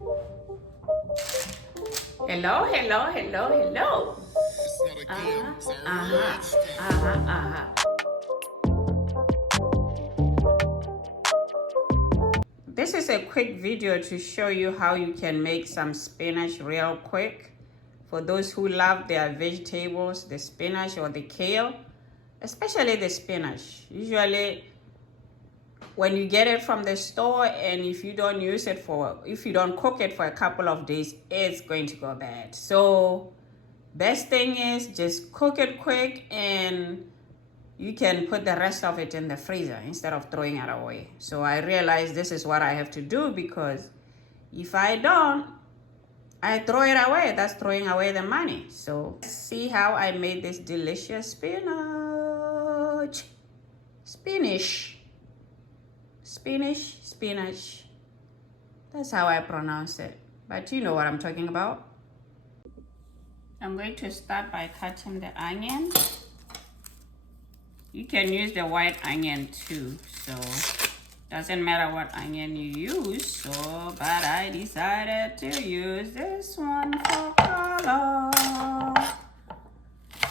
Hello, hello, hello, hello. This is a quick video to show you how you can make some spinach real quick. For those who love their vegetables, the spinach or the kale, especially the spinach. Usually when you get it from the store and if you don't cook it for a couple of days, it's going to go bad. So best thing is just cook it quick and you can put the rest of it in the freezer instead of throwing it away. So I realized this is what I have to do, because if I don't, I throw it away. That's throwing away the money. So let's see how I made this delicious spinach. Spinach. That's how I pronounce it. But you know what I'm talking about. I'm going to start by cutting the onion. You can use the white onion too, so doesn't matter what onion you use. But I decided to use this one for color.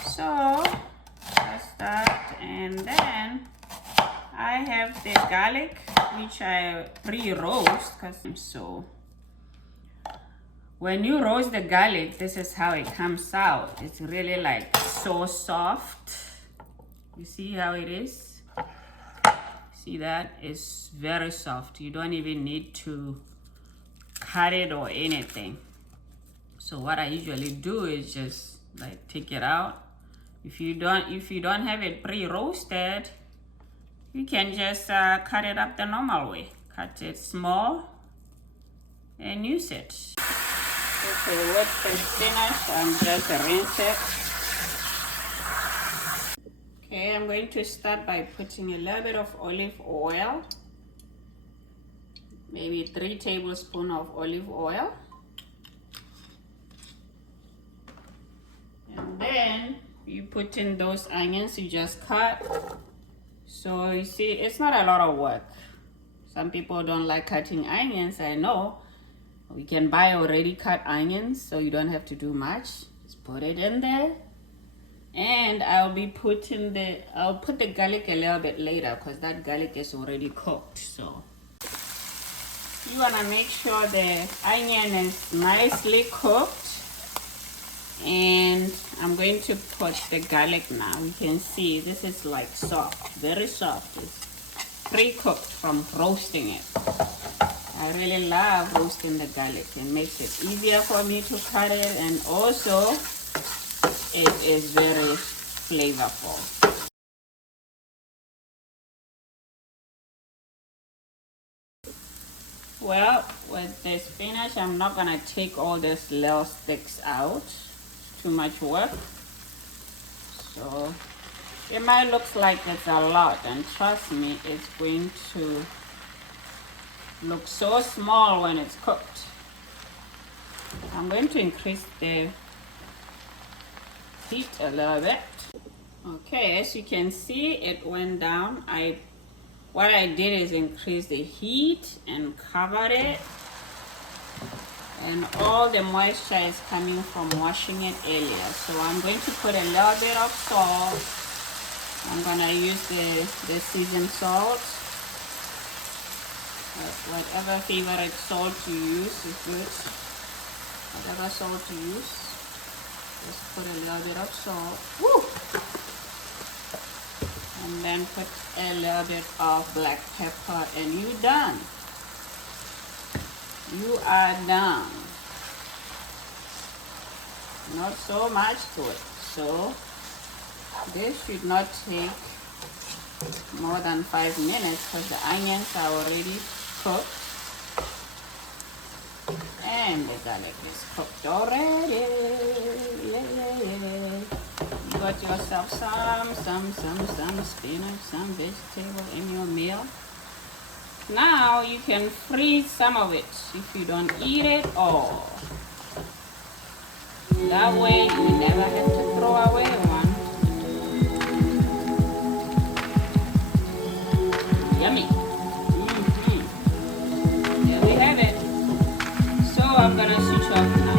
So let's start, and then I have the garlic, which I pre-roast. So when you roast the garlic, this is how it comes out. It's really like so soft. You see how it is? See that? It's very soft. You don't even need to cut it or anything. So what I usually do is just like take it out. If you don't have it pre-roasted, you can just cut it up the normal way. Cut it small and use it. Okay, with the spinach, I'm just rinse it. Okay, I'm going to start by putting a little bit of olive oil, maybe 3 tablespoons of olive oil. And then you put in those onions you just cut. So you see, it's not a lot of work. Some people don't like cutting onions, I know. We can buy already cut onions, so you don't have to do much. Just put it in there. And I'll put the garlic a little bit later, because that garlic is already cooked. So you want to make sure the onion is nicely cooked. And I'm going to put the garlic now. You can see this is like soft, very soft. It's pre-cooked from roasting it. I really love roasting the garlic. It makes it easier for me to cut it, and also it is very flavorful. Well, with the spinach, I'm not gonna take all these little sticks out. Too much work. So it might look like it's a lot, and trust me, it's going to look so small when it's cooked. I'm going to increase the heat a little bit. Okay, as you can see, it went down. What I did is increase the heat and covered it, and all the moisture is coming from washing it earlier. So I'm going to put a little bit of salt. I'm gonna use the seasoned salt. Whatever favorite salt you use is good. Whatever salt you use, just put a little bit of salt. Woo! And then put a little bit of black pepper, and you're done. You are done. Not so much to it. So this should not take more than 5 minutes, because the onions are already cooked and the garlic is cooked already. Yeah. You got yourself some spinach, some vegetable in your meal. Now you can freeze some of it if you don't eat it all. That way you never have to throw away one. Yummy. There we have it. So I'm gonna switch off now.